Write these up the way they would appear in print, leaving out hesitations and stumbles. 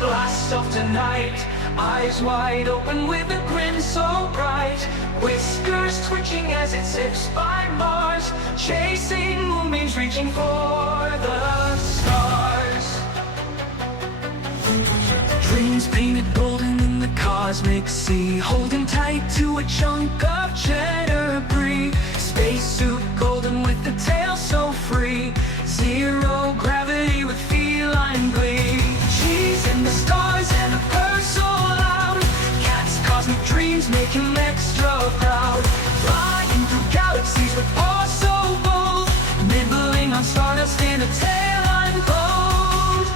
blast off tonight. Eyes wide open with a grin so bright. Whiskers twitching as it zips by Mars, chasing moonbeams, reaching for the stars. Dreams painted golden in the cosmic sea, holding tight to a chunk of cheddar brie. Spacesuit golden with the tail so free, zero gravity with feline glee. Cheese in the stars and a purr so loud, cat's cosmic dreams make him extra proud. Flying through galaxies with paws so bold, nibbling on stardust in a tail unfold.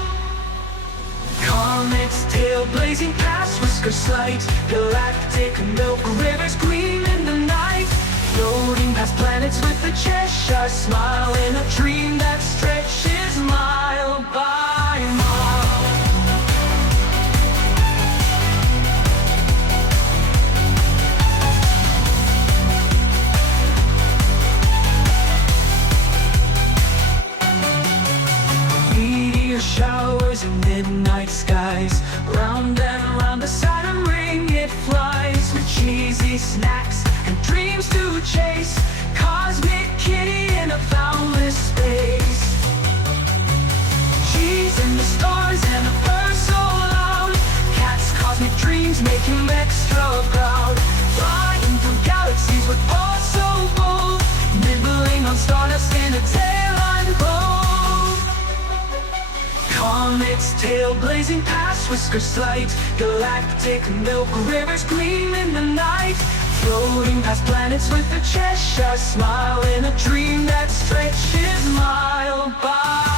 Comet's tail blazing past, whiskers slight, galactic milk rivers gleam in the night. Floating past planets with a Cheshire smile, in a dream that stretches mile by mile. Meteor showers in midnight skies, round and round the Saturn ring it flies, with cheesy snacks and dreams to chase. Cosmic kitty in a boundless space. Cheese in the stars and a purr so loud, cat's cosmic dreams make him extra proud. Flying through galaxies with paws so bold, nibbling on stardust in a tail unfold. Comet's tail blazing past, whiskers slight, galactic milk rivers gleam in the night. Floating past planets with a Cheshire smile, in a dream that stretches mile by